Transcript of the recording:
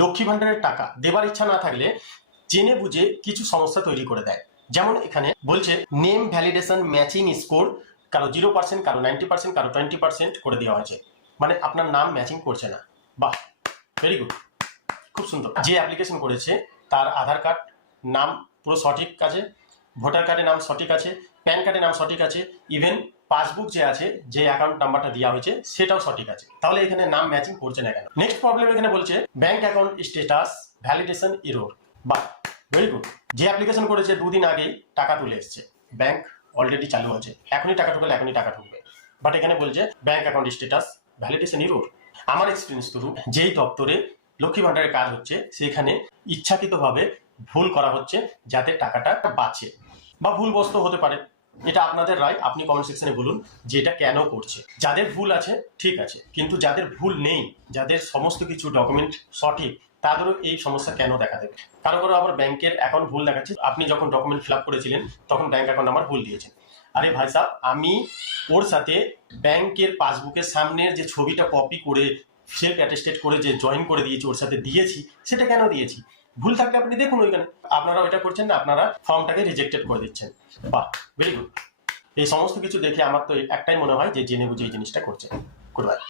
লক্ষ্মী ভান্ডারের টাকা দেবার ইচ্ছা না থাকলে জেনে বুঝে কিছু সমস্যা তৈরি করে দেয়। যেমন এখানে বলছে নেম ভ্যালিডেশন ম্যাচিং স্কোর কারো 0%, কারো 90%, কারো 20% করে দেওয়া হয়েছে, মানে আপনার নাম ম্যাচিং করছে না। বাহ, ভেরি গুড, খুব সুন্দর। যে অ্যাপ্লিকেশন করেছে তার আধার কার্ড নাম পুরো সঠিক আছে, ভোটার কার্ডের নাম সঠিক আছে, প্যান কার্ডের নাম সঠিক আছে, ইভেন পাসবুক যে আছে, যে অ্যাকাউন্ট নাম্বারটা দেওয়া হয়েছে সেটাও সঠিক আছে, তাহলে এখানে নাম ম্যাচিং করছে না কেন? নেক্সট প্রবলেম এখানে বলছে bank account status validation error. বাহ, ভেরি গুড। যে অ্যাপ্লিকেশন করেছে দুদিন আগেই টাকা তুলে এসছে, ব্যাংক অলরেডি চালু আছে, এখনই টাকা ঢুকলে এখনই টাকা ঢুকবে, বাট এখানে বলছে bank account status validation error. আমার এক্সপিরিয়েন্স থ্রু যেই দপ্তরে লক্ষ্মী ভান্ডারের কাজ হচ্ছে সেখানে ইচ্ছাকৃতভাবে ভুল করা হচ্ছে যাতে টাকাটা বাঁচে, বা ভুলবশত হতে পারে, এটা আপনাদের রায়, আপনি কমেন্ট সেকশনে বলুন যে এটা কেন করছে। যাদের ভুল আছে ঠিক আছে, কিন্তু যাদের ভুল নেই, যাদের সমস্ত কিছু ডকুমেন্ট সঠিক, তাদেরও এই সমস্যা কেন দেখা দেবে? কারো কারো আবার ব্যাংকের অ্যাকাউন্ট ভুল দেখাচ্ছে, আপনি যখন ডকুমেন্ট ফিল আপ করেছিলেন তখন ব্যাংক অ্যাকাউন্ট নাম্বার ভুল দিয়েছেন। আরে ভাই সাহেব, আমি ওর সাথে ব্যাংকের পাসবুকের সামনের যে ছবিটা কপি করে সেলফ অ্যাটেস্টেড করে যে জয়েন করে দিয়েছি, ওর সাথে দিয়েছি, সেটা কেন দিয়েছি? ভুল থাকলে আপনি দেখুন ওইখানে। আপনারা ওইটা করছেন না, আপনারা ফর্মটাকে রিজেক্টেড করে দিচ্ছেন। বাহ, ভেরি গুড। এই সমস্ত কিছু দেখে আমার তো একটাই মনে হয় যে জেনে বুঝে এই জিনিসটা করছে। Good bye.